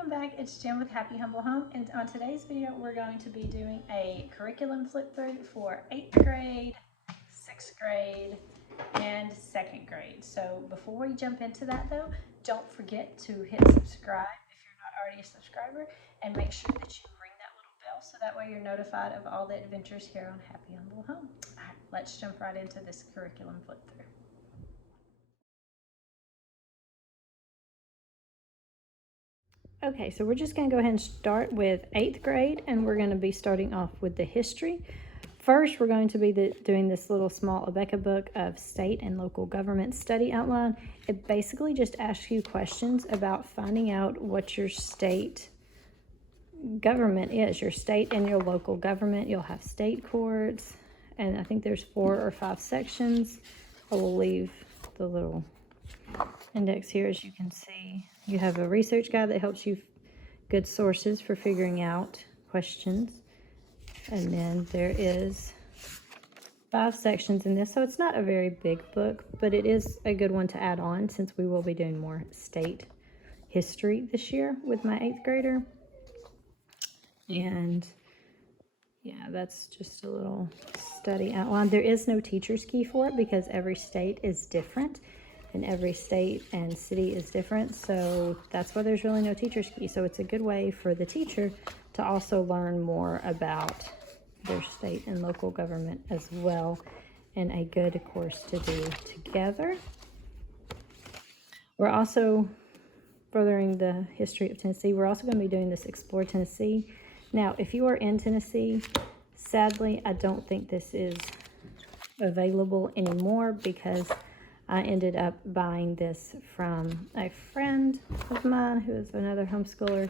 welcome back. It's Jen with Happy Humble Home, and on today's video we're going to be doing a curriculum flip through for 8th grade, 6th grade, and 2nd grade. So before we jump into that though, don't forget to hit subscribe if you're not already a subscriber, and make sure that you ring that little bell so that way you're notified of all the adventures here on Happy Humble Home. All right, let's jump right into this curriculum flip through. Okay, so we're just going to go ahead and start with 8th grade, and we're going to be starting off with the history. First, we're going to be doing this little small Abeka book of state and local government study outline. It basically just asks you questions about finding out what your state government is, your state and your local government. You'll have state courts, and I think there's 4 or 5 sections. I will leave the little index here. As you can see, you have a research guide that helps you good sources for figuring out questions, and then there is 5 sections in this, so it's not a very big book, but it is a good one to add on since we will be doing more state history this year with my 8th grader. And yeah, that's just a little study outline. There is no teacher's key for it because every state is different, and every state and city is different, so that's why there's really no teacher's key. So it's a good way for the teacher to also learn more about their state and local government as well, and a good course to do together. We're also furthering the history of Tennessee. We're also going to be doing this Explore Tennessee. Now, if you are in Tennessee, sadly, I don't think this is available anymore because I ended up buying this from a friend of mine who is another homeschooler.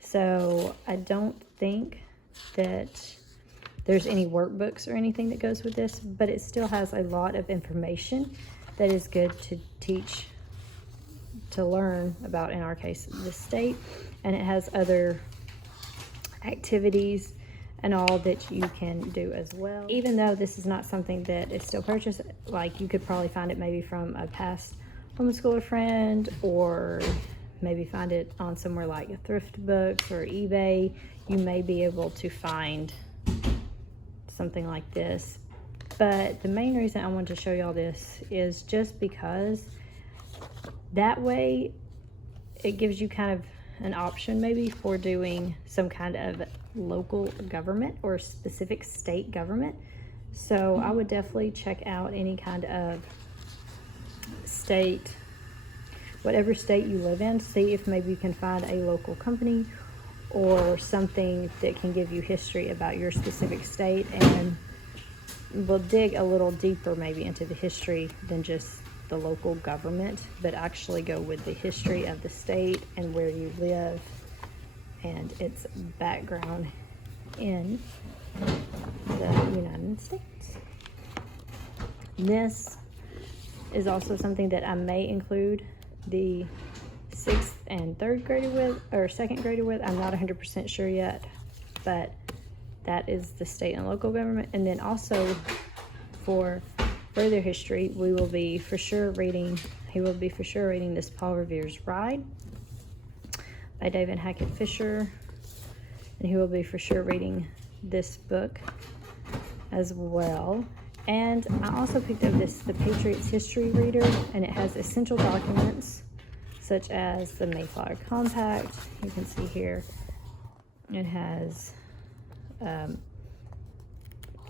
So I don't think that there's any workbooks or anything that goes with this, but it still has a lot of information that is good to teach, to learn about, in our case, the state. And it has other activities and all that you can do as well. Even though this is not something that is still purchased, like you could probably find it maybe from a past homeschooler friend, or maybe find it on somewhere like a Thrift Books or eBay. You may be able to find something like this. But the main reason I wanted to show y'all this is just because that way it gives you kind of an option maybe for doing some kind of local government or specific state government. So I would definitely check out any kind of state, whatever state you live in, see if maybe you can find a local company or something that can give you history about your specific state, and we'll dig a little deeper maybe into the history than just the local government, but actually go with the history of the state and where you live and its background in the United States. This is also something that I may include the 6th and 3rd grader with, or 2nd grader with. I'm not 100% sure yet, but that is the state and local government. And then also for further history, we will be for sure reading, he will be for sure reading this Paul Revere's Ride by David Hackett Fisher, and he will be for sure reading this book as well. And I also picked up this, the Patriots History Reader, and it has essential documents such as the Mayflower Compact. You can see here it has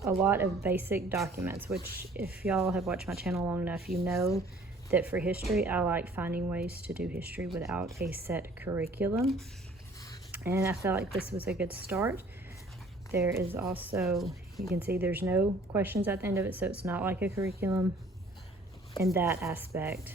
a lot of basic documents, which if y'all have watched my channel long enough, you know that for history, I like finding ways to do history without a set curriculum. And I felt like this was a good start. There is also, you can see there's no questions at the end of it, so it's not like a curriculum in that aspect.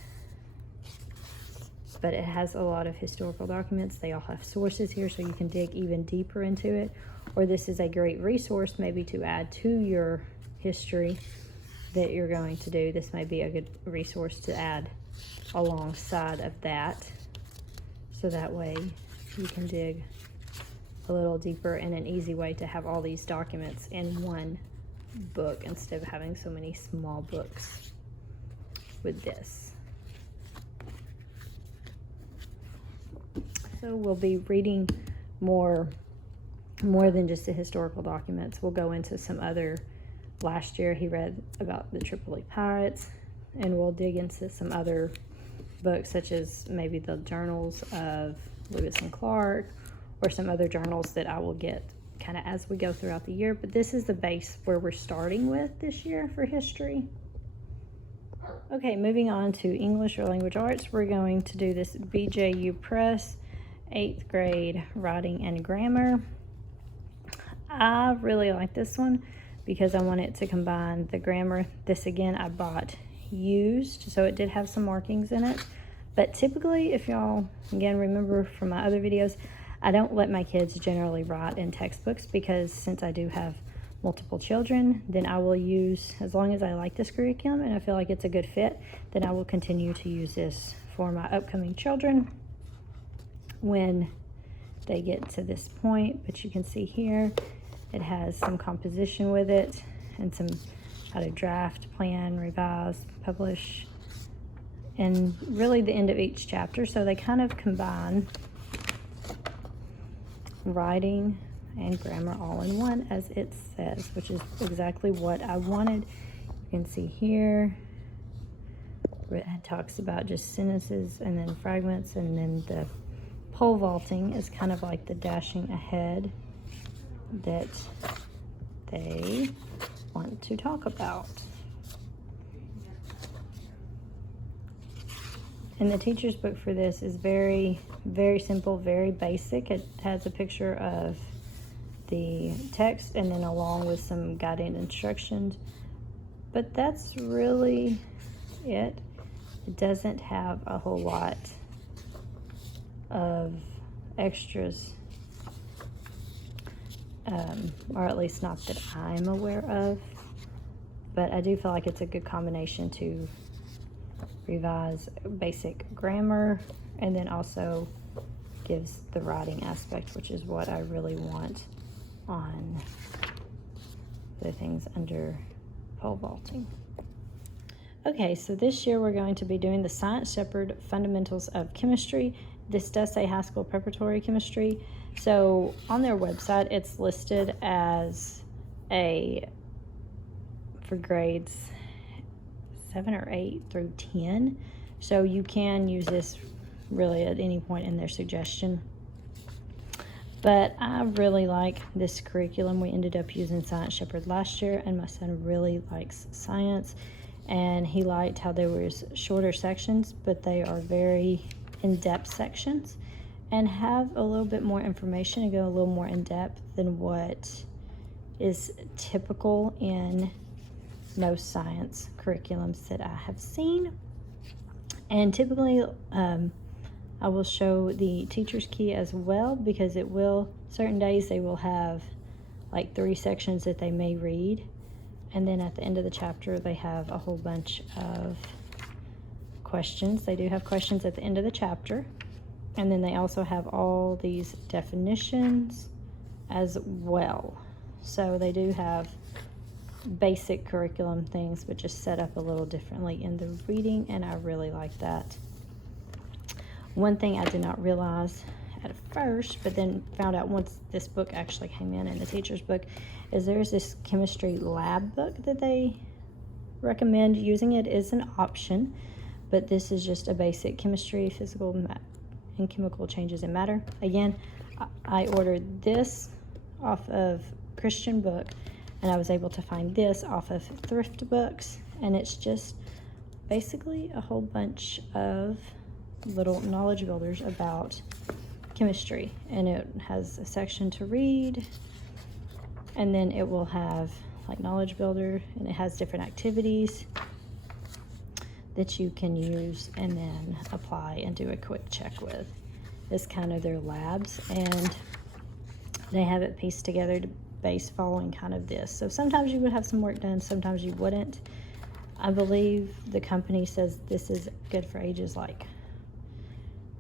But it has a lot of historical documents. They all have sources here, so you can dig even deeper into it. Or this is a great resource maybe to add to your history that you're going to do. This may be a good resource to add alongside of that, so that way you can dig a little deeper, and an easy way to have all these documents in one book instead of having so many small books with this. So we'll be reading more than just the historical documents. We'll go into some other. Last year he read about the Tripoli Pirates, and we'll dig into some other books, such as maybe the journals of Lewis and Clark, or some other journals that I will get kind of as we go throughout the year. But this is the base where we're starting with this year for history. Okay, moving on to English or language arts, we're going to do this BJU Press 8th grade writing and grammar. I really like this one because I want it to combine the grammar. This again I bought used, so it did have some markings in it. But typically, if y'all again remember from my other videos, I don't let my kids generally write in textbooks, because since I do have multiple children, then I will use, as long as I like this curriculum and I feel like it's a good fit, then I will continue to use this for my upcoming children when they get to this point. But you can see here it has some composition with it and some how to draft, plan, revise, publish, and really the end of each chapter. So they kind of combine writing and grammar all in one, as it says, which is exactly what I wanted. You can see here where it talks about just sentences and then fragments, and then the pole vaulting is kind of like the dashing ahead that they want to talk about. And the teacher's book for this is very, very simple, very basic. It has a picture of the text and then along with some guiding instructions. But that's really it. It doesn't have a whole lot of extras, or at least not that I'm aware of. But I do feel like it's a good combination to revise basic grammar, and then also gives the writing aspect, which is what I really want on the things under pole vaulting. Okay, so this year we're going to be doing the Science Shepherd Fundamentals of Chemistry. This does say high school preparatory chemistry. So on their website, it's listed as for grades 7 or 8 through 10. So you can use this really at any point in their suggestion. But I really like this curriculum. We ended up using Science Shepherd last year, and my son really likes science. And he liked how there was shorter sections, but they are very in-depth sections and have a little bit more information and go a little more in-depth than what is typical in most science curriculums that I have seen. And typically I will show the teacher's key as well, because it will, certain days they will have like 3 sections that they may read, and then at the end of the chapter they have a whole bunch of questions. They do have questions at the end of the chapter, and then they also have all these definitions as well. So they do have basic curriculum things, but just set up a little differently in the reading, and I really like that. One thing I did not realize at first, but then found out once this book actually came in the teacher's book, is there's this chemistry lab book that they recommend using. It is an option, but this is just a basic chemistry, physical, and chemical changes in matter. Again, I ordered this off of Christian Book, and I was able to find this off of Thrift Books, and it's just basically a whole bunch of little knowledge builders about chemistry, and it has a section to read, and then it will have like knowledge builder, and it has different activities that you can use and then apply and do a quick check with. It's kind of their labs, and they have it pieced together to base following kind of this. So sometimes you would have some work done, sometimes you wouldn't. I believe the company says this is good for ages like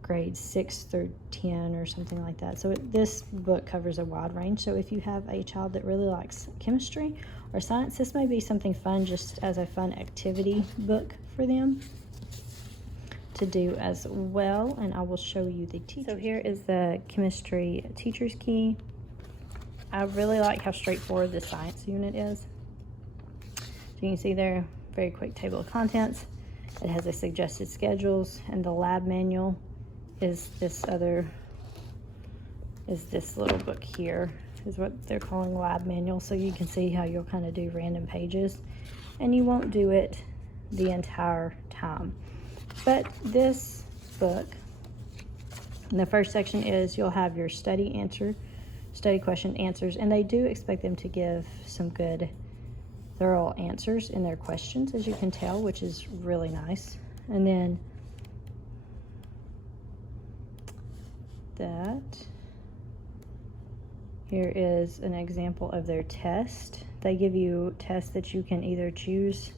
grades 6 through 10 or something like that. So this book covers a wide range. So if you have a child that really likes chemistry or science, this may be something fun, just as a fun activity book for them to do as well, and I will show you the teacher. So here is the chemistry teacher's key. I really like how straightforward the science unit is. So you can see there, very quick table of contents. It has a suggested schedules, and the lab manual is this little book here, is what they're calling lab manual. So you can see how you'll kind of do random pages, and you won't do it the entire time. But this book, in the first section is you'll have your study question answers, and they do expect them to give some good thorough answers in their questions, as you can tell, which is really nice. And then here is an example of their test. They give you tests that you can either choose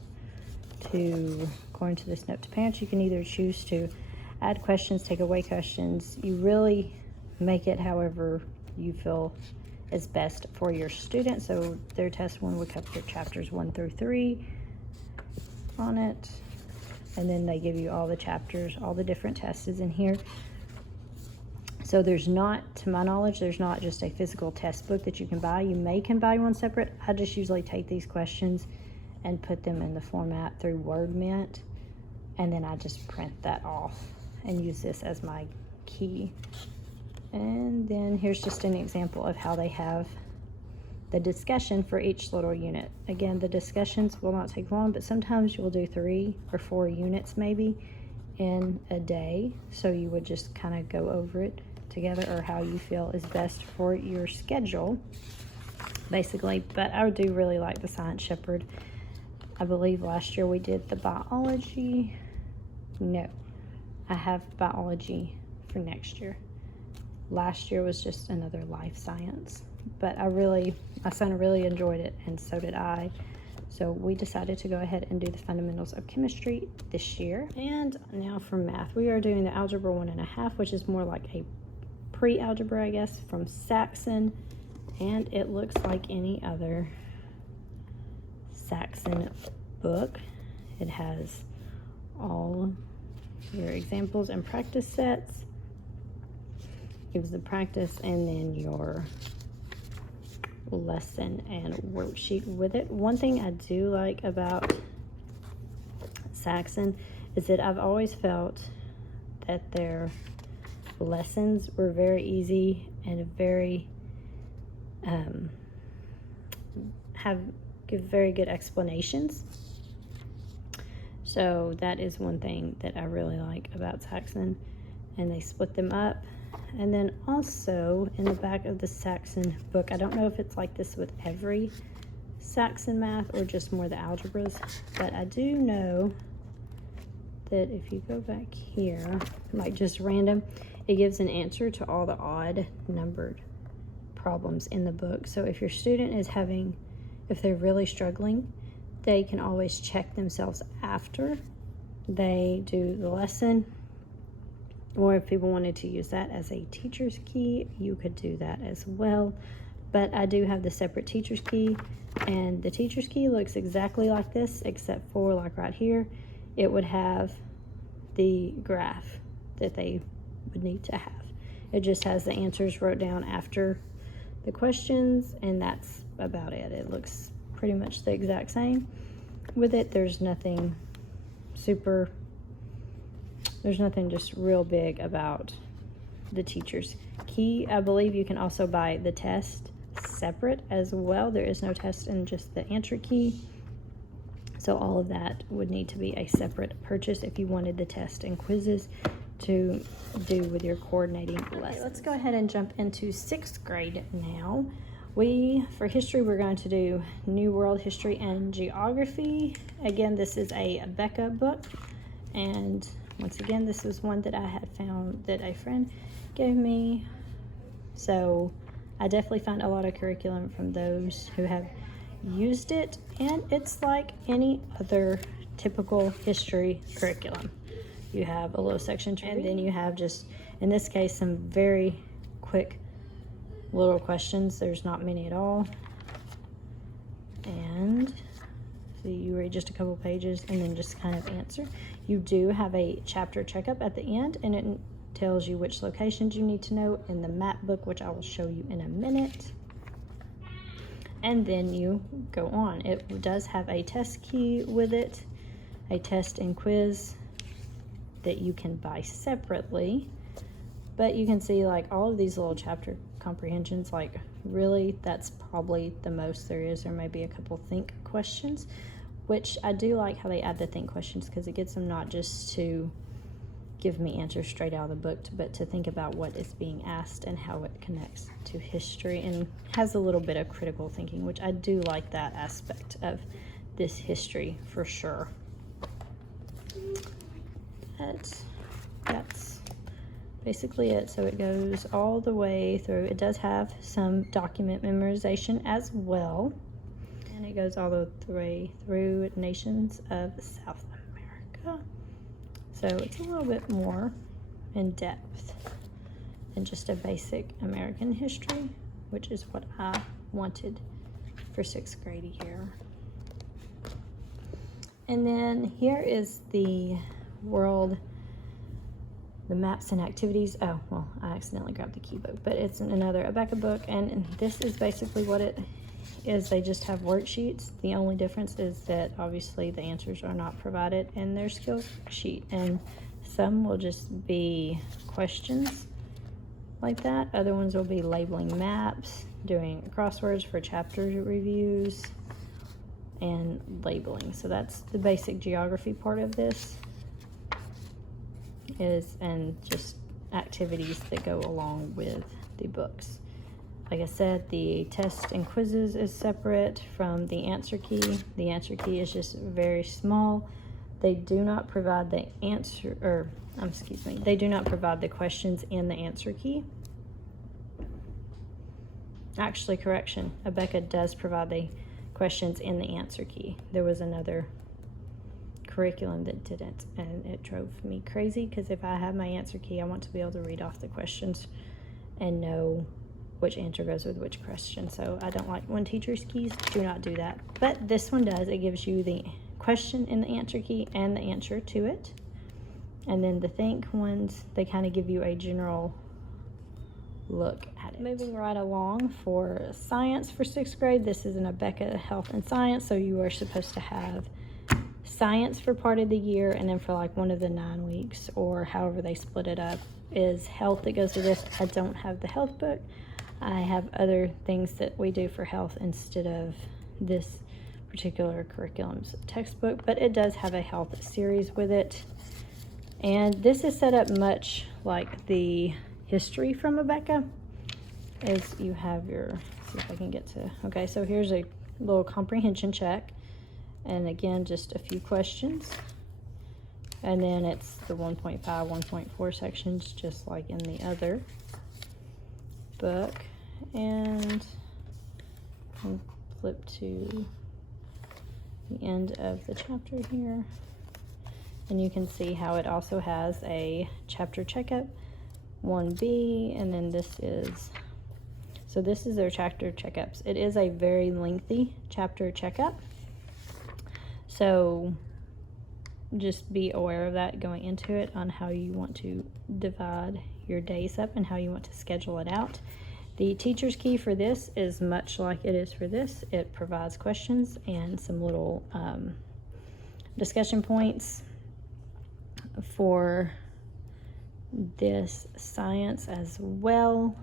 to, according to this note to parents, you can either choose to add questions, take away questions. You really make it however you feel is best for your student. So their test one would cover chapters 1 through 3 on it. And then they give you all the chapters, all the different tests is in here. So there's not, to my knowledge, there's not just a physical test book that you can buy. You can buy one separate. I just usually take these questions and put them in the format through WordMint, and then I just print that off and use this as my key. And then here's just an example of how they have the discussion for each little unit. Again, the discussions will not take long, but sometimes you'll do 3 or 4 units maybe in a day. So you would just kind of go over it together, or how you feel is best for your schedule, basically. But I do really like the Science Shepherd. I believe last year we did the biology. No, I have biology for next year. Last year was just another life science, but my son really enjoyed it, and so did I. So we decided to go ahead and do the fundamentals of chemistry this year. And now for math, we are doing the algebra 1.5, which is more like a pre-algebra, I guess, from Saxon, and it looks like any other Saxon book. It has all your examples and practice sets, gives the practice, and then your lesson and worksheet with it. One thing I do like about Saxon is that I've always felt that their lessons were very easy and very give very good explanations. So that is one thing that I really like about Saxon, and they split them up. And then also in the back of the Saxon book, I don't know if it's like this with every Saxon math or just more the algebras, but I do know that if you go back here, like just random, it gives an answer to all the odd numbered problems in the book. So if your student is if they're really struggling, they can always check themselves after they do the lesson. Or if people wanted to use that as a teacher's key, you could do that as well. But I do have the separate teacher's key, and the teacher's key looks exactly like this, except for like right here, it would have the graph that they would need to have. It just has the answers wrote down after the questions, and that's about it. It looks pretty much the exact same with it. There's nothing just real big about the teacher's key. I believe you can also buy the test separate as well. There is no test in just the answer key. So all of that would need to be a separate purchase if you wanted the test and quizzes to do with your coordinating lesson. Okay, let's go ahead and jump into 6th grade now. For history, we're going to do New World History and Geography. Again, this is a Becca book, and once again, this is one that I had found that a friend gave me. So I definitely find a lot of curriculum from those who have used it, and it's like any other typical history curriculum. You have a little section to read, and then you have just, in this case, some very quick little questions. There's not many at all. And so you read just a couple pages and then just kind of answer. You do have a chapter checkup at the end, and it tells you which locations you need to know in the map book, which I will show you in a minute. And then you go on. It does have a test key with it, a test and quiz that you can buy separately. But you can see like all of these little chapter comprehensions, like really that's probably the most there is. There may be a couple think questions, which I do like how they add the think questions, because it gets them not just to give me answers straight out of the book, but to think about what is being asked and how it connects to history, and has a little bit of critical thinking, which I do like that aspect of this history for sure. But that's basically it. So it goes all the way through. It does have some document memorization as well, and it goes all the way through nations of South America. So it's a little bit more in depth than just a basic American history, which is what I wanted for 6th grade here. And then here is the world, the maps and activities. Oh, well, I accidentally grabbed the key book, but it's another Abeka book, and this is basically what it is. They just have worksheets. The only difference is that obviously the answers are not provided in their skills sheet, and some will just be questions like that. Other ones will be labeling maps, doing crosswords for chapter reviews, and labeling. So that's the basic geography part of this is, and just activities that go along with the books. Like I said, the test and quizzes is separate from the answer key. The answer key is just very small. They do not provide the answer, or they do not provide the questions in the answer key. Actually, correction, Abeka does provide the questions in the answer key. There was another curriculum that didn't, and it drove me crazy, because if I have my answer key, I want to be able to read off the questions and know which answer goes with which question. So I don't like when teachers' keys do not do that. But this one does. It gives you the question in the answer key and the answer to it. And then the think ones, they kind of give you a general look at it. Moving right along for science for 6th grade, this is an Abeka Health and Science. So you are supposed to have science for part of the year, and then for like one of the 9 weeks, or however they split it up, is health that goes to this. I don't have the health book. I have other things that we do for health instead of this particular curriculum's textbook, but it does have a health series with it. And this is set up much like the history from Abeka, as you have your, see if I can get to, okay, so here's a little comprehension check, and again, just a few questions. And then it's the 1.5, 1.4 sections, just like in the other book. And I'll flip to the end of the chapter here, and you can see how it also has a chapter checkup 1B, and then this is, so this is their chapter checkups. It is a very lengthy chapter checkup, so just be aware of that going into it, on how you want to divide your days up and how you want to schedule it out. The teacher's key for this is much like it is for this. It provides questions and some little discussion points for this science as well.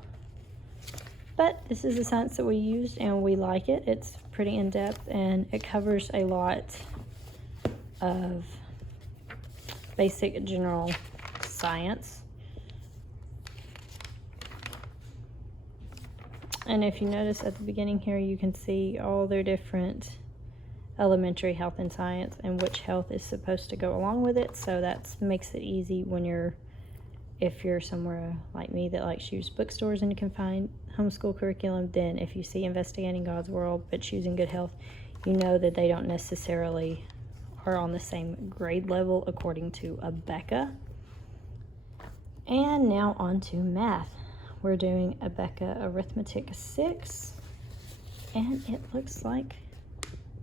But this is the science that we used, and we like it. It's pretty in-depth, and it covers a lot of basic general science. And if you notice at the beginning here, you can see all their different elementary health and science, and which health is supposed to go along with it. So that makes it easy when if you're somewhere like me that likes to use bookstores and you can find homeschool curriculum, then if you see Investigating God's World but Choosing Good Health, you know that they don't necessarily are on the same grade level according to Abeka. And now on to math. We're doing Abeka Arithmetic 6, and it looks like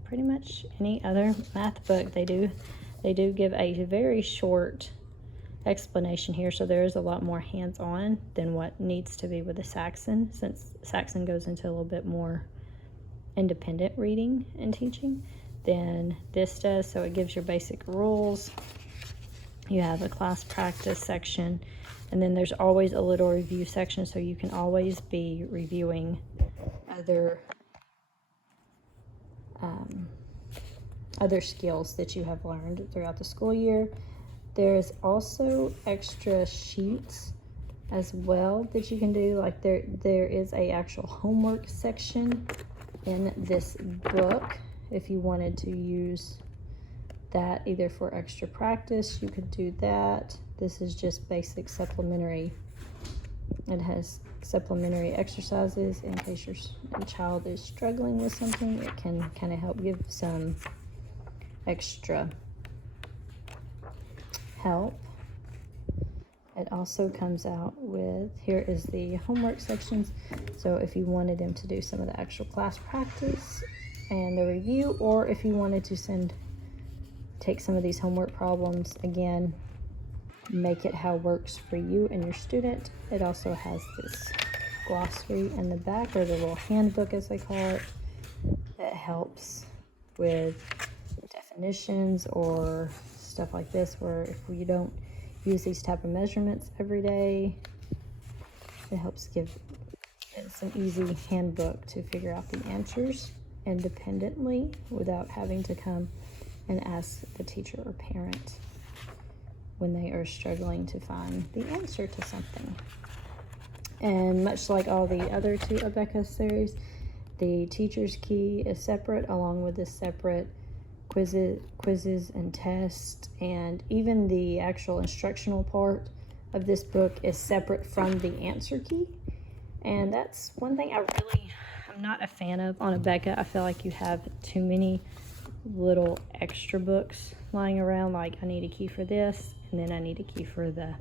pretty much any other math book. They do They do give a very short explanation here, so there is a lot more hands-on than what needs to be with the Saxon, since Saxon goes into a little bit more independent reading and teaching than this does. So it gives your basic rules. You have a class practice section, and then there's always a little review section, so you can always be reviewing other skills that you have learned throughout the school year. There's also extra sheets as well that you can do. Like there is a actual homework section in this book. If you wanted to use that either for extra practice, you could do that. This is just basic supplementary. It has supplementary exercises in case your child is struggling with something. It can kind of help give some extra help. It also comes out with, here is the homework sections. So if you wanted them to do some of the actual class practice and the review, or if you wanted to take some of these homework problems, again, make it how it works for you and your student. It also has this glossary in the back, or the little handbook as they call it, that helps with definitions or stuff like this, where if you don't use these type of measurements every day, it helps give some easy handbook to figure out the answers independently without having to come and ask the teacher or parent when they are struggling to find the answer to something. And much like all the other two Abeka series, the teacher's key is separate, along with the separate quizzes and tests, and even the actual instructional part of this book is separate from the answer key. And that's one thing I'm not a fan of on Abeka. I feel like you have too many little extra books lying around, like I need a key for this, and then I need a key for the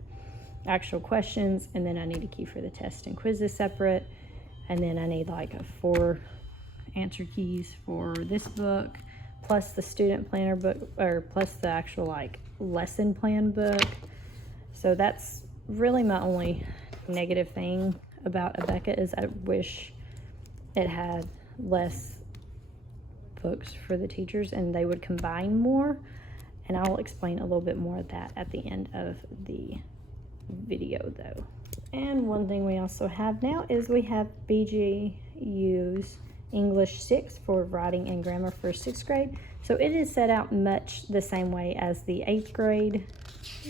actual questions, and then I need a key for the test and quizzes separate, and then I need like 4 answer keys for this book, plus the student planner book, or plus the actual like lesson plan book. So that's really my only negative thing about Abeka, is I wish it had less books for the teachers and they would combine more, and I'll explain a little bit more of that at the end of the video though. And one thing we also have now is we have BGU's English 6 for writing and grammar for 6th grade. So it is set out much the same way as the 8th grade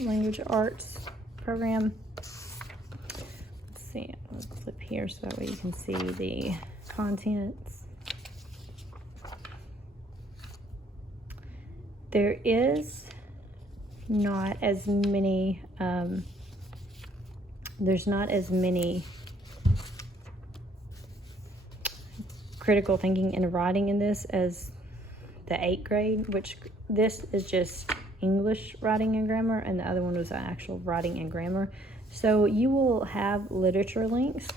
language arts program. Let's see, let's flip here so that way you can see the contents. There is not as many, there's not as many critical thinking and writing in this as the 8th grade, which this is just English writing and grammar, and the other one was actual writing and grammar. So you will have literature links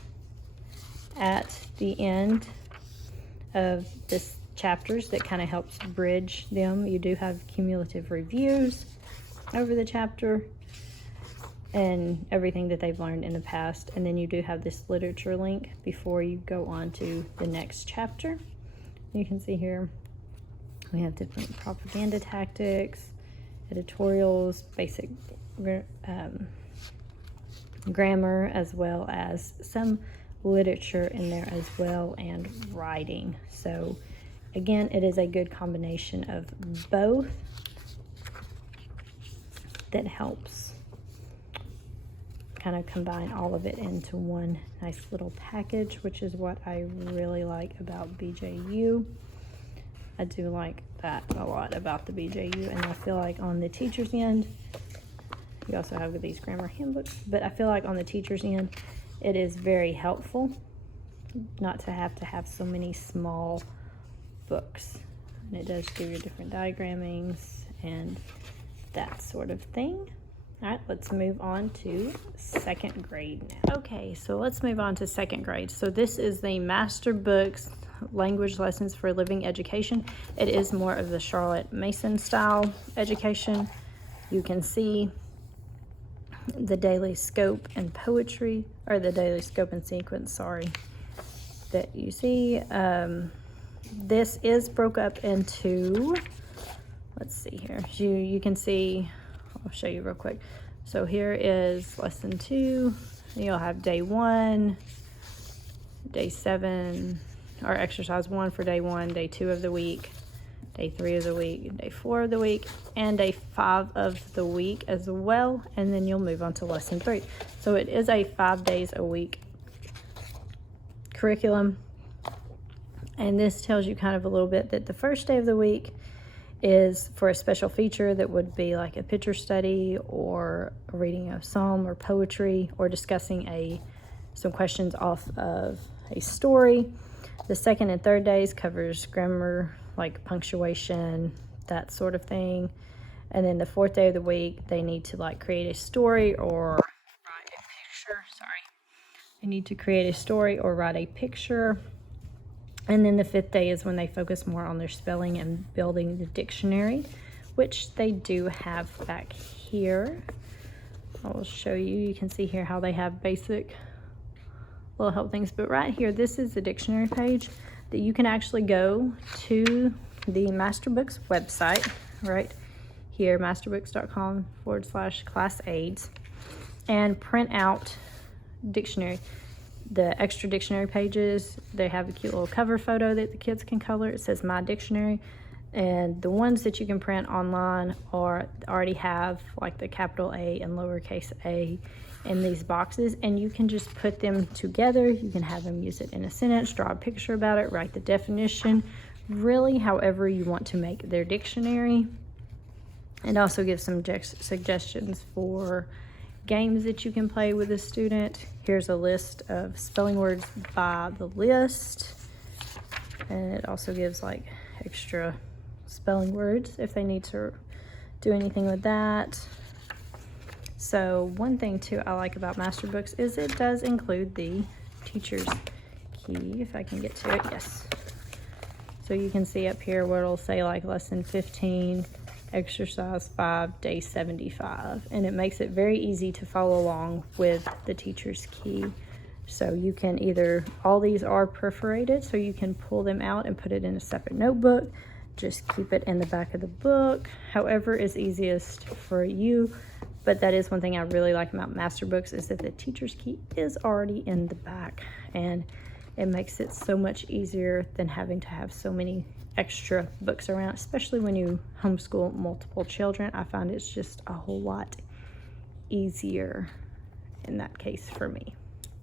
at the end of this chapters that kind of helps bridge them. You do have cumulative reviews over the chapter and everything that they've learned in the past, and then you do have this literature link before you go on to the next chapter. You can see here we have different propaganda tactics, editorials, basic grammar, as well as some literature in there as well, and writing. So again, it is a good combination of both that helps kind of combine all of it into one nice little package, which is what I really like about BJU. I do like that a lot about the BJU, and I feel like on the teacher's end, you also have these grammar handbooks, but I feel like on the teacher's end, it is very helpful not to have so many small books. And it does give you different diagrammings and that sort of thing. All right, let's move on to 2nd grade now. Okay, so let's move on to 2nd grade. So this is the Master Books language lessons for living education. It is more of the Charlotte Mason style education. You can see the daily scope and poetry, or the daily scope and sequence, sorry, that you see. This is broke up into, let's see here. You can see, I'll show you real quick. So here is lesson 2. You'll have day 1, day 7, or exercise 1 for day 1, day 2 of the week, day 3 of the week, day 4 of the week, and day 5 of the week as well. And then you'll move on to lesson 3. So it is a 5 days a week curriculum. And this tells you kind of a little bit that the first day of the week is for a special feature that would be like a picture study or a reading of psalm or poetry, or discussing some questions off of a story. The second and third days covers grammar, like punctuation, that sort of thing. And then the fourth day of the week, they need to like create a story or write a picture. They need to create a story or write a picture. And then the fifth day is when they focus more on their spelling and building the dictionary, which they do have back here. I'll show you. You can see here how they have basic little help things. But right here, this is the dictionary page that you can actually go to the Masterbooks website right here, masterbooks.com/class aids, and print out dictionary. The extra dictionary pages, they have a cute little cover photo that the kids can color. It says My Dictionary. And the ones that you can print online already have like the capital A and lowercase a in these boxes, and you can just put them together. You can have them use it in a sentence, draw a picture about it, write the definition, really however you want to make their dictionary. And also give some suggestions for games that you can play with a student. Here's a list of spelling words by the list, and it also gives like extra spelling words if they need to do anything with that. So one thing too I like about Masterbooks is it does include the teacher's key, if I can get to it. Yes. So you can see up here where it'll say like lesson 15, exercise 5, day 75, and it makes it very easy to follow along with the teacher's key. So you can either, all these are perforated, so you can pull them out and put it in a separate notebook, just keep it in the back of the book, however is easiest for you. But that is one thing I really like about Masterbooks, is that the teacher's key is already in the back, and it makes it so much easier than having to have so many extra books around, especially when you homeschool multiple children. I find it's just a whole lot easier in that case for me.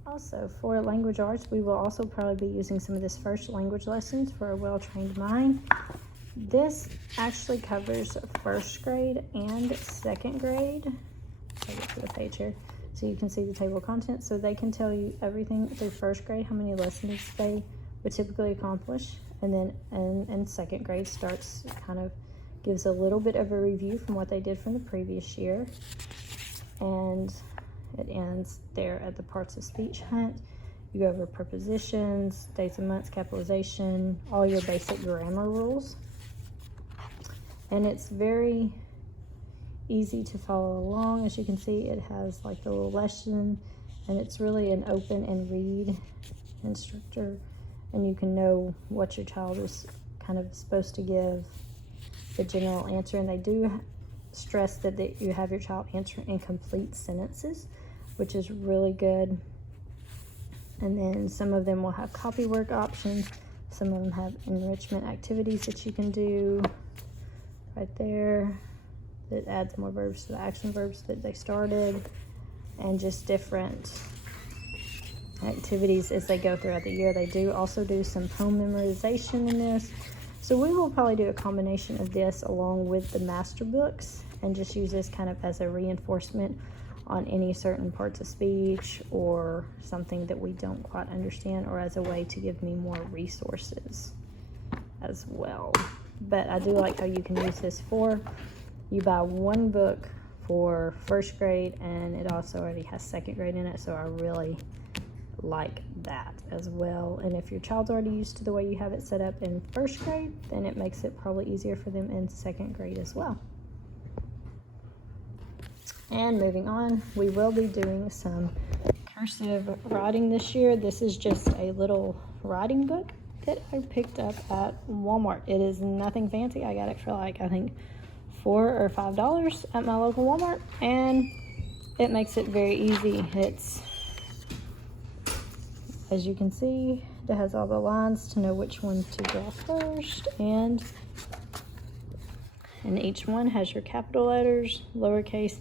Also, for language arts, we will also probably be using some of this first language lessons for a well-trained mind. This actually covers first grade and second grade. I'll get to the page here so you can see the table of contents. So they can tell you everything through first grade, how many lessons they would typically accomplish. And then in second grade starts, kind of gives a little bit of a review from what they did from the previous year. And it ends there at the parts of speech hunt. You go over prepositions, days and months, capitalization, all your basic grammar rules. And it's very easy to follow along. As you can see, it has like the little lesson, and it's really an open and read instructor, and you can know what your child is kind of supposed to give the general answer. And they do stress that you have your child answer in complete sentences, which is really good. And then some of them will have copy work options. Some of them have enrichment activities that you can do right there. That adds more verbs to the action verbs that they started, and just different activities as they go throughout the year. They do also do some poem memorization in this. So we will probably do a combination of this along with the Masterbooks, and just use this kind of as a reinforcement on any certain parts of speech or something that we don't quite understand, or as a way to give me more resources as well. But I do like how you can use this for, you buy one book for first grade, and it also already has second grade in it, so I really like that as well. And if your child's already used to the way you have it set up in first grade, then it makes it probably easier for them in second grade as well. And moving on, we will be doing some cursive writing this year. This is just a little writing book that I picked up at Walmart. It is nothing fancy. I got it for like, I think $4 or $5 at my local Walmart, and it makes it very easy. It's, as you can see, it has all the lines to know which one to draw first, and each one has your capital letters, lowercase,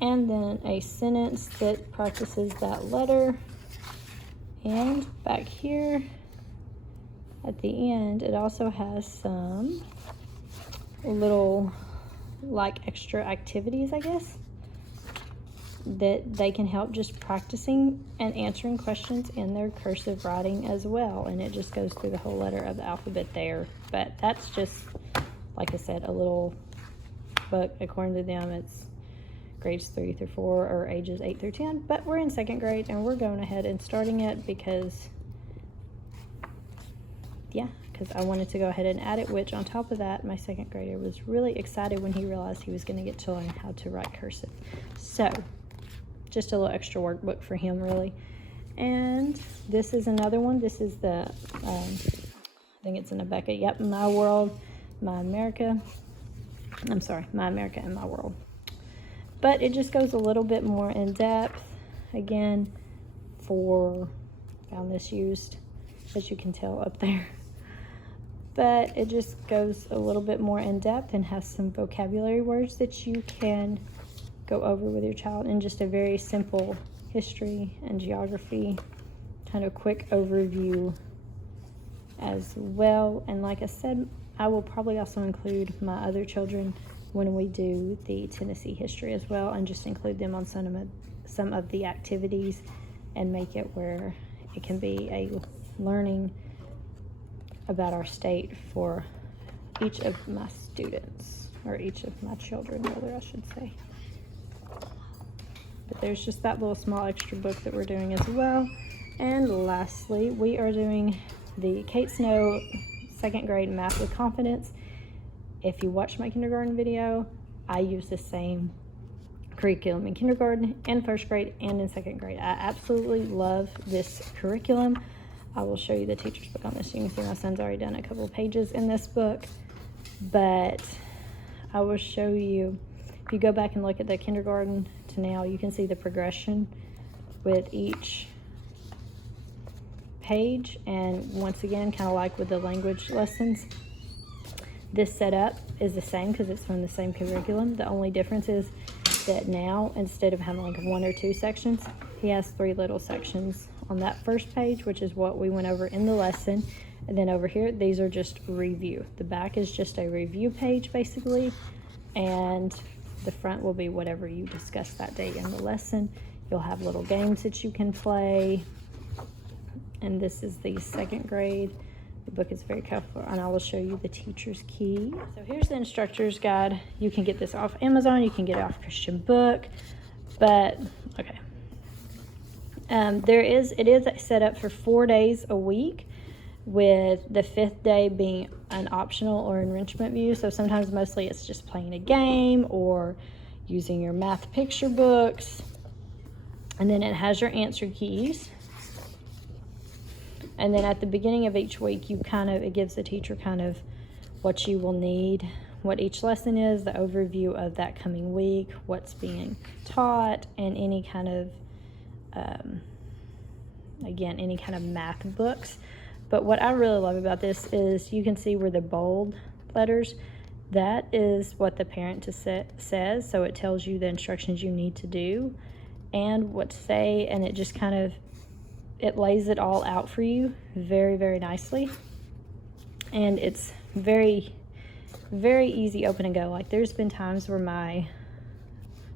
and then a sentence that practices that letter. And back here at the end, it also has some little like extra activities, I guess, that they can help just practicing and answering questions in their cursive writing as well. And it just goes through the whole letter of the alphabet there. But that's just, like I said, a little book. According to them, it's grades 3 through 4 or ages 8 through 10. But we're in second grade and we're going ahead and starting it because I wanted to go ahead and add it, which on top of that, my second grader was really excited when he realized he was going to get to learn how to write cursive. So just a little extra workbook for him, really. And this is another one. This is the, I think it's in Abeka. Yep, My World, My America. I'm sorry, My America and My World. But it just goes a little bit more in depth. Again, found this used, as you can tell up there. But it just goes a little bit more in depth and has some vocabulary words that you can go over with your child, in just a very simple history and geography kind of quick overview as well. And like I said, I will probably also include my other children when we do the Tennessee history as well, and just include them on some of the activities and make it where it can be a learning about our state for each of my students, or each of my children, rather, I should say. But there's just that little small extra book that we're doing as well. And lastly, we are doing the Kate Snow second grade Math with Confidence. If you watch my kindergarten video, I use the same curriculum in kindergarten and first grade and in second grade. I absolutely love this curriculum. I will show you the teacher's book on this. You can see my son's already done a couple of pages in this book, but I will show you, if you go back and look at the kindergarten to now, you can see the progression with each page. And once again, kind of like with the language lessons, this setup is the same because it's from the same curriculum. The only difference is that now, instead of having like 1 or 2 sections, he has 3 little sections on that first page, which is what we went over in the lesson. And then over here, these are just review. The back is just a review page basically, and the front will be whatever you discussed that day in the lesson. You'll have little games that you can play. And this is the second grade. The book is very colorful, and I will show you the teacher's key. So here's the instructor's guide. You can get this off Amazon, you can get it off Christian Book, but okay. It is set up for 4 days a week, with the 5th day being an optional or enrichment view. So sometimes, mostly, it's just playing a game or using your math picture books. And then it has your answer keys. And then at the beginning of each week, it gives the teacher kind of what you will need, what each lesson is, the overview of that coming week, what's being taught, and any kind of, any kind of math books. But what I really love about this is you can see where the bold letters, that is what the parent says. So it tells you the instructions you need to do and what to say, and it just kind of, it lays it all out for you very, very nicely. And it's very, very easy, open and go. Like, there's been times where my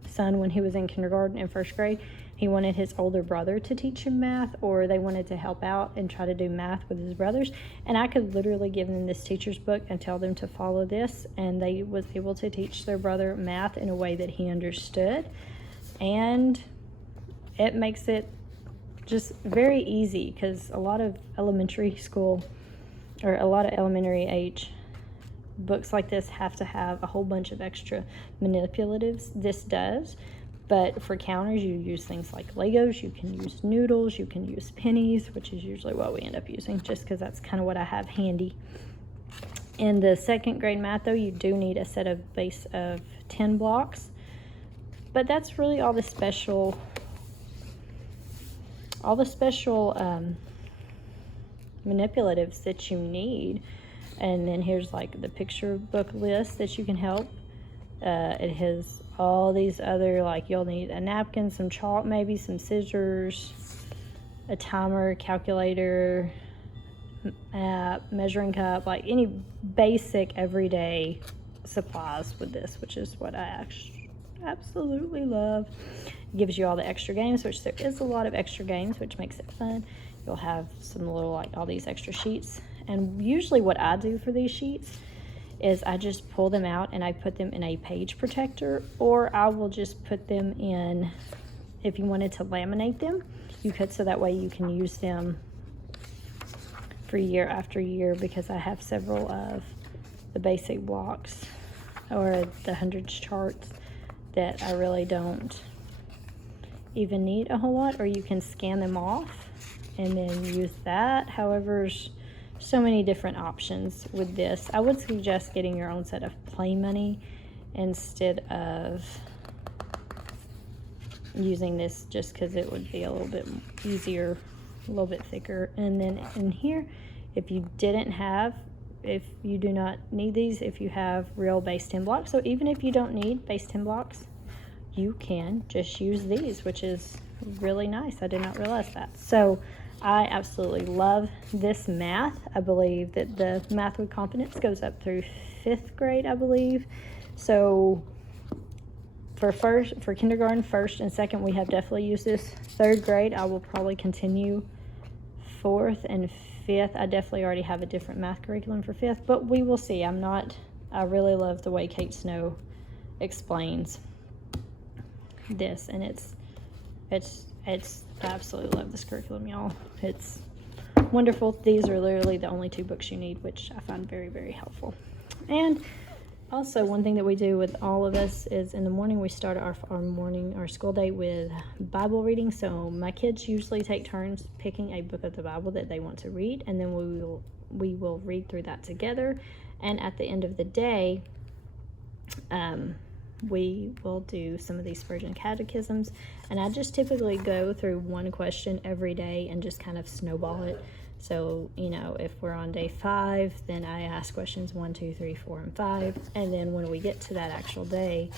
son, when he was in kindergarten and first grade, he wanted his older brother to teach him math, or they wanted to help out and try to do math with his brothers. And I could literally give them this teacher's book and tell them to follow this, and they was able to teach their brother math in a way that he understood. And it makes it just very easy, because a lot of elementary school or a lot of elementary age books like this have to have a whole bunch of extra manipulatives. This does, but for counters you use things like Legos, you can use noodles, you can use pennies, which is usually what we end up using just because that's kind of what I have handy. In the second grade math though, you do need a set of base of 10 blocks, but that's really all the special manipulatives that you need. And then here's like the picture book list that you can help. It has all these other, like, you'll need a napkin, some chalk, maybe some scissors, a timer, calculator, measuring cup, like any basic everyday supplies with this, which is what I actually absolutely love. It gives you all the extra games, which there is a lot of extra games, which makes it fun. You'll have some little, like, all these extra sheets. And usually what I do for these sheets is I just pull them out and I put them in a page protector, or I will just put them in, if you wanted to laminate them, you could, so that way you can use them for year after year, because I have several of the basic blocks or the hundreds charts that I really don't even need a whole lot, or you can scan them off and then use that. However, there's so many different options with this. I would suggest getting your own set of play money instead of using this, just because it would be a little bit easier, a little bit thicker. And then in here, if you do not need these, if you have real base 10 blocks, so even if you don't need base 10 blocks, you can just use these, which is really nice. I did not realize that. So I absolutely love this math. I believe that the Math with Confidence goes up through 5th grade, I believe. So for kindergarten, 1st and 2nd, we have definitely used this. 3rd grade, I will probably continue. 4th and 5th, I definitely already have a different math curriculum for 5th, but we will see. I really love the way Kate Snow explains this, and I absolutely love this curriculum, y'all. It's wonderful. These are literally the only 2 books you need, which I find very, very helpful. And also, one thing that we do with all of us is in the morning we start our school day with Bible reading. So my kids usually take turns picking a book of the Bible that they want to read, and then we will read through that together. And at the end of the day, we will do some of these Spurgeon catechisms, and I just typically go through one question every day and just kind of snowball it. So, if we're on day 5, then I ask questions 1, 2, 3, 4, and 5. And then when we get to that actual day,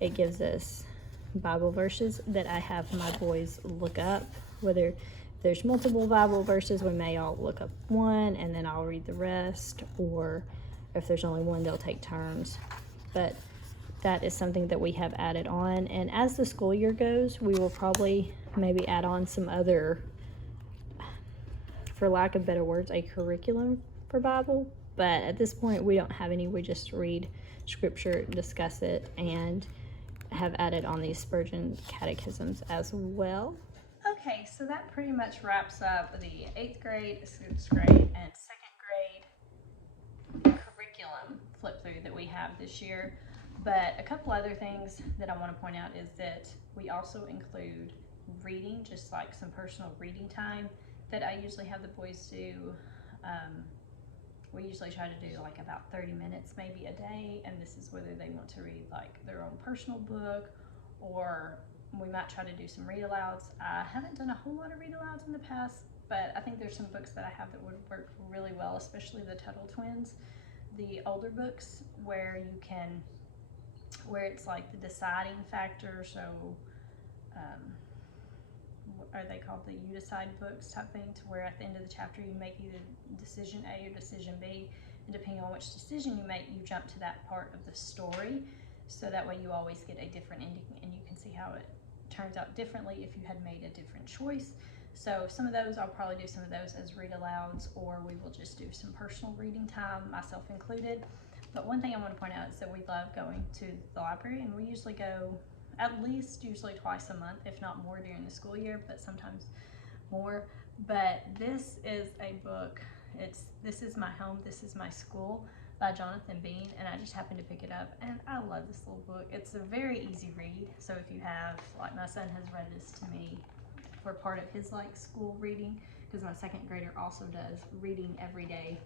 it gives us Bible verses that I have my boys look up. Whether there's multiple Bible verses, we may all look up one and then I'll read the rest. Or if there's only one, they'll take turns. But that is something that we have added on. And as the school year goes, we will probably maybe add on some other, for lack of better words, a curriculum for Bible. But at this point, we don't have any. We just read scripture, discuss it, and have added on these Spurgeon catechisms as well. Okay, so that pretty much wraps up the 8th grade, 6th grade, and 2nd grade curriculum flip through that we have this year. But a couple other things that I want to point out is that we also include reading, just like some personal reading time that I usually have the boys do. We usually try to do like about 30 minutes maybe a day, and this is whether they want to read like their own personal book, or we might try to do some read alouds. I haven't done a whole lot of read alouds in the past, but I think there's some books that I have that would work really well, especially the Tuttle Twins, the older books where it's like the deciding factor. So are they called the you decide books type thing, to where at the end of the chapter you make either decision A or decision B, and depending on which decision you make, you jump to that part of the story, so that way you always get a different ending and you can see how it turns out differently if you had made a different choice. So some of those, I'll probably do some of those as read alouds, or we will just do some personal reading time, myself included. But one thing I want to point out is that we love going to the library, and we usually go usually twice a month, if not more, during the school year, but sometimes more. But this is a book. It's This Is My Home, This Is My School by Jonathan Bean, and I just happened to pick it up, and I love this little book. It's a very easy read, so if you have, like my son has read this to me for part of his like school reading, because my second grader also does reading every day,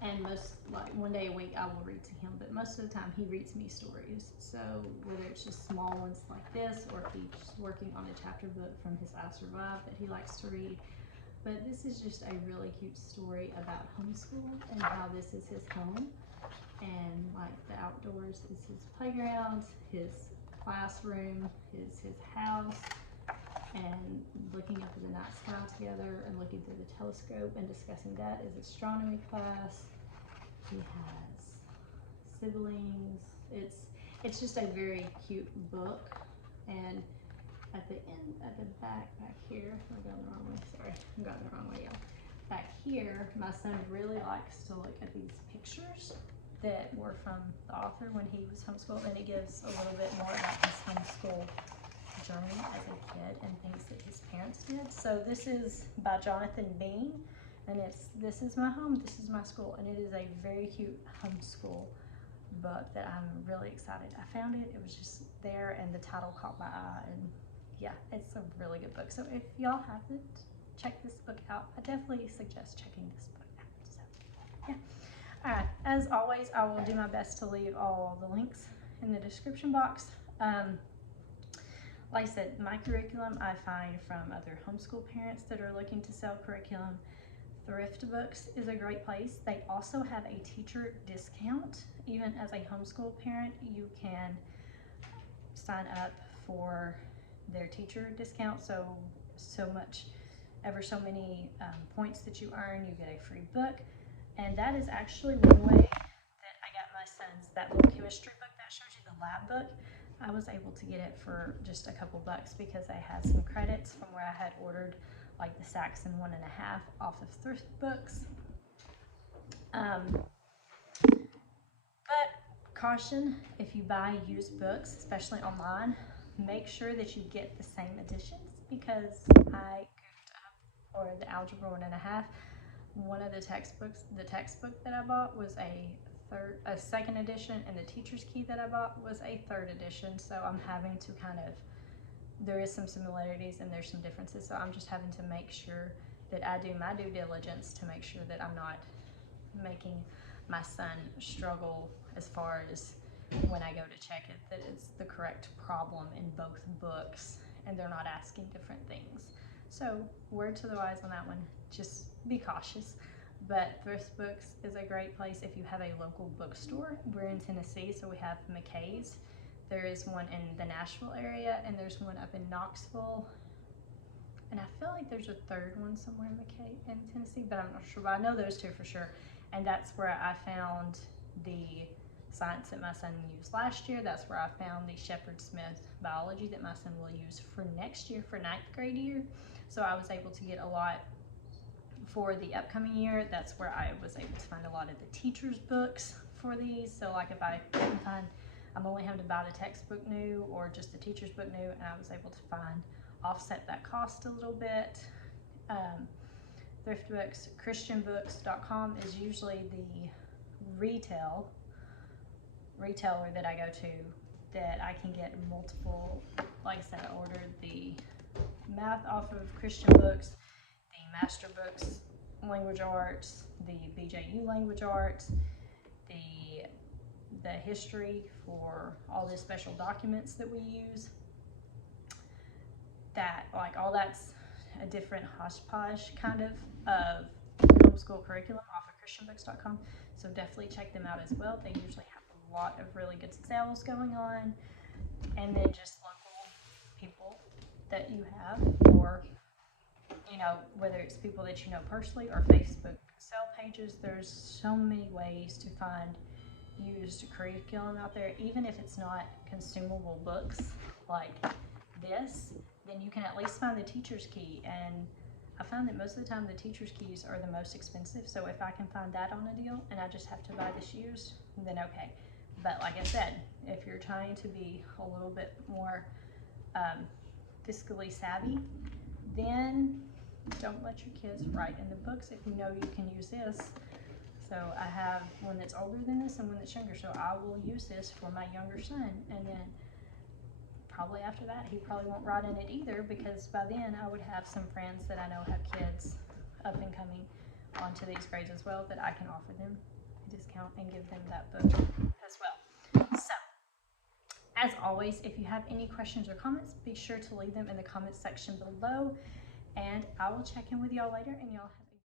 and most, like one day a week I will read to him, but most of the time he reads me stories. So whether it's just small ones like this, or if he's working on a chapter book from his I Survived that he likes to read. But this is just a really cute story about homeschool and how this is his home, and like the outdoors is his playground, his classroom, his house, and looking up at the night sky together and looking through the telescope and discussing that is astronomy class. He has siblings. It's just a very cute book. And at the end, at the back here, I'm going the wrong way, sorry, I'm going the wrong way, y'all. Back here, my son really likes to look at these pictures that were from the author when he was homeschooled, and it gives a little bit more about his homeschool journey as a kid and things that his parents did. So this is by Jonathan Bean, and it's This Is My Home, This Is My School, and it is a very cute homeschool book that I'm really excited. I found it, it was just there, and the title caught my eye, and yeah, it's a really good book. So if y'all haven't checked this book out, I definitely suggest checking this book out. So yeah. All right, as always, I will do my best to leave all the links in the description box. Like I said, my curriculum I find from other homeschool parents that are looking to sell curriculum. Thrift Books is a great place. They also have a teacher discount. Even as a homeschool parent, you can sign up for their teacher discount. So much, ever so many points that you earn, you get a free book. And that is actually one way that I got my son's, that little chemistry book that shows you, the lab book. I was able to get it for just a couple bucks because I had some credits from where I had ordered like the Saxon 1.5 off of Thrift Books. But caution, if you buy used books, especially online, make sure that you get the same editions, because I goofed up for the Algebra 1.5. One of the textbooks, the textbook that I bought was a second edition, and the teacher's key that I bought was a third edition. So I'm having to there is some similarities and there's some differences. So I'm just having to make sure that I do my due diligence to make sure that I'm not making my son struggle as far as when I go to check it, that it's the correct problem in both books and they're not asking different things. So word to the wise on that one, just be cautious. But Thrift Books is a great place if you have a local bookstore. We're in Tennessee, so we have McKay's. There is one in the Nashville area, and there's one up in Knoxville. And I feel like there's a third one somewhere in Tennessee, but I'm not sure. But I know those two for sure. And that's where I found the science that my son used last year. That's where I found the Shepard Smith biology that my son will use for next year, for 9th grade year. So I was able to get a lot for the upcoming year. That's where I was able to find a lot of the teachers' books for these. So like if I couldn't find, I'm only having to buy the textbook new or just the teacher's book new, and I was able to offset that cost a little bit. Thrift Books, christianbooks.com is usually the retailer that I go to that I can get multiple. Like I said, I ordered the math off of Christian Books, the Master Books Language Arts, the BJU Language Arts, the history for all the special documents that we use. That, like, all that's a different hodgepodge kind of homeschool curriculum off of christianbooks.com. So definitely check them out as well. They usually have a lot of really good sales going on. And then just local people that you have, or whether it's people that you know personally or Facebook sale pages. There's so many ways to find used curriculum out there. Even if it's not consumable books like this, then you can at least find the teacher's key. And I found that most of the time the teacher's keys are the most expensive. So if I can find that on a deal and I just have to buy this used, then okay. But like I said, if you're trying to be a little bit more fiscally savvy, Then don't let your kids write in the books if you know you can use this. So I have one that's older than this and one that's younger, so I will use this for my younger son, and then probably after that he probably won't write in it either, because by then I would have some friends that I know have kids up and coming onto these grades as well, that I can offer them a discount and give them that book as well. So as always, if you have any questions or comments, be sure to leave them in the comments section below, and I will check in with y'all later, and y'all have a